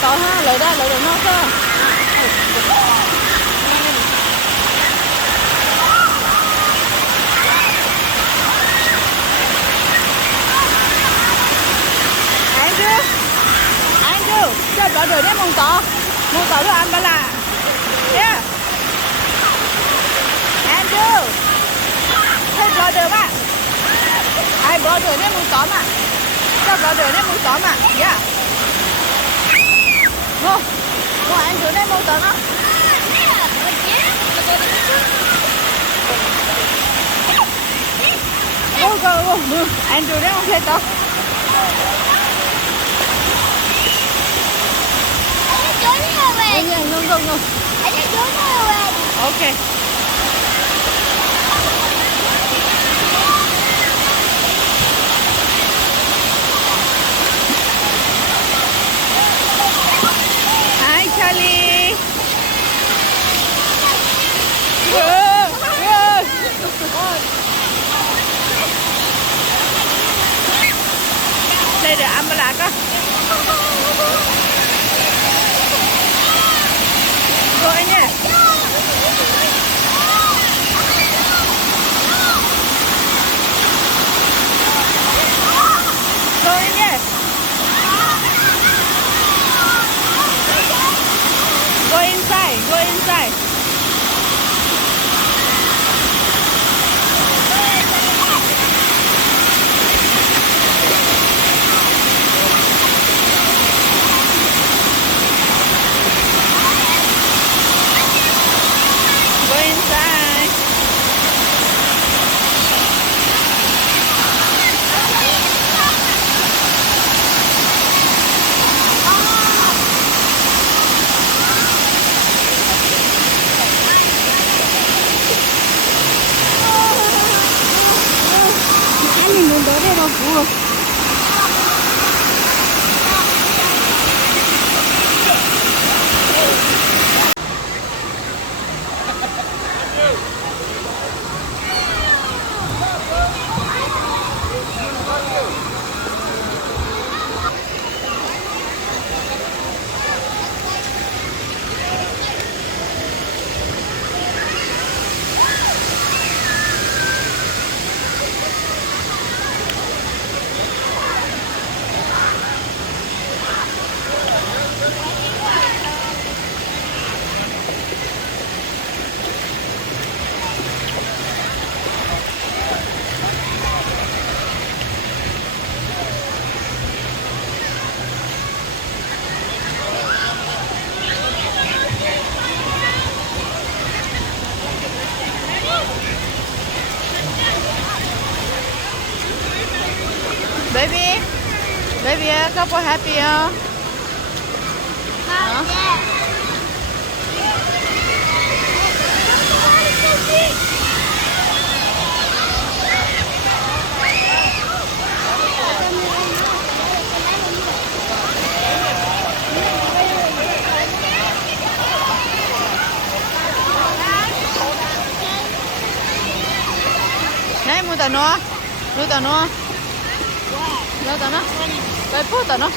sao cậu ha, lợi được nó cơ. Andrew, cho bỏ đường đấy mông tỏ nó ăn ba là. Yeah. Andrew, thôi bỏ đường mà. Ai bỏ đường đấy mông tỏ mà. Cho bỏ đường đấy mông tỏ mà. Yeah. Ngô Andrew đấy mông tỏ nó. Go. Andrew đấy không thể tỏ. Yeah, go. I just don't know already. Okay. Hi, Charlie. Đây là umbrella có. Rồi nha. Rồi nha. Go inside. Baby, couple happy không? Hả? Này mua tao nó. Lo tao nó. Cái phút tao nó.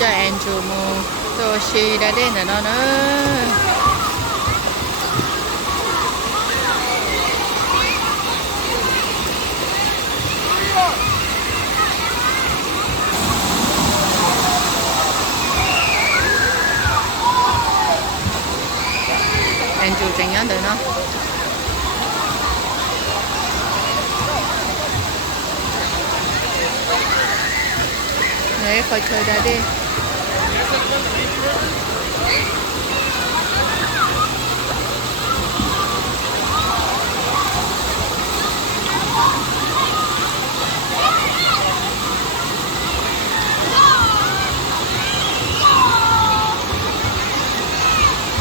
Cho Andrew mua sushi đã đến rồi đó nữa. Andrew整緊對咯。Để khỏi chơi ra đi.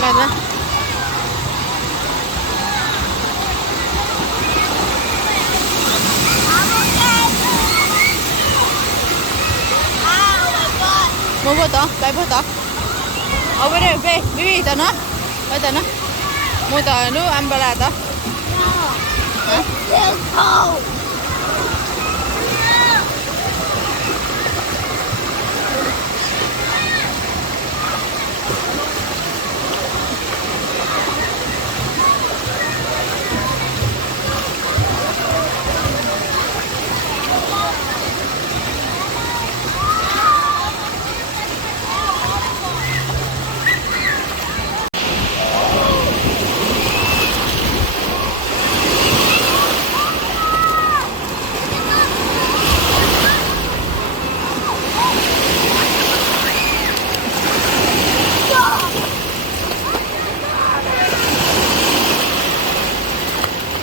Làm đó. Mau foto, baik foto. Over there, baby, tao nó. Baik tao nó. Mau tao nó umbrella tao. Still cold.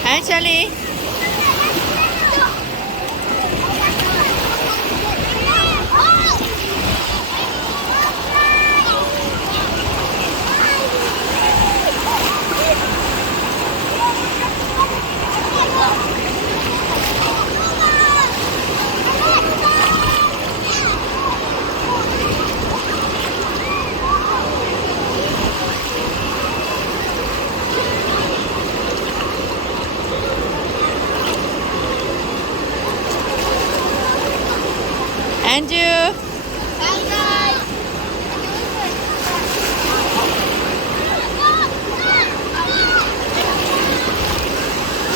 Hi, Charlie. Andrew. Bye guys.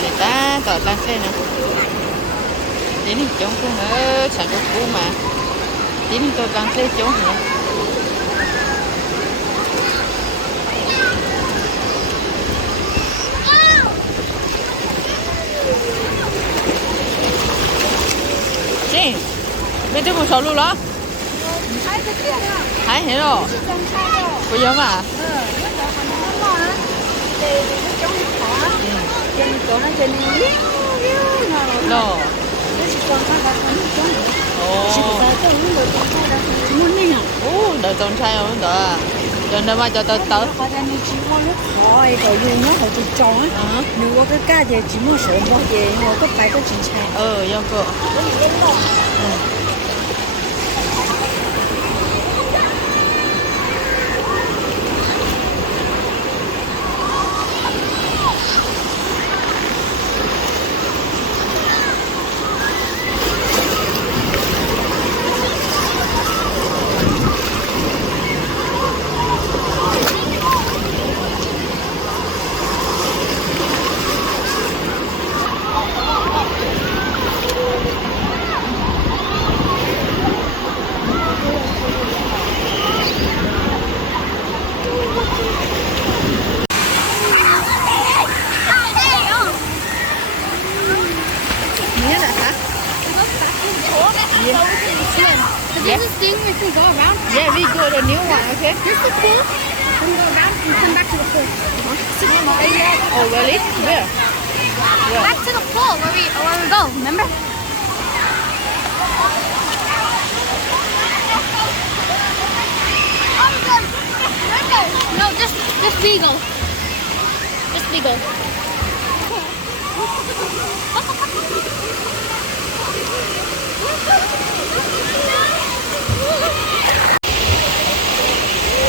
Người ta tọt lên xe nè. Đến thì chống cũng ở sản xuất cũ mà. Đến thì tôi đang xe chống nữa. Chị, bên tôi một số luôn đó. Thấy hiểu rồi. Có giống à? Rồi. Ồ, đợi con trai không đợi. Cho nên mà cho tao tới. Nếu cái cá thì chỉ muốn sửa bao giờ ngồi có phải có chuyện sai. Yêu cô. Nhớ là hả? There's this thing we can go around. Yeah, we go the new one, okay? This is cool. We can go around and come back to the pool. Oh, really? Where? Back to the pool where we go. Remember? No, just Beagle. Just Beagle.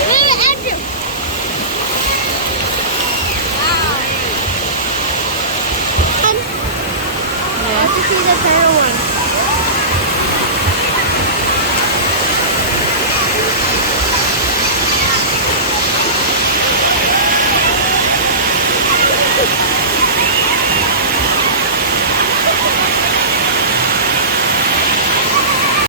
Hey, Andrew. Yeah. Let's see the tail one.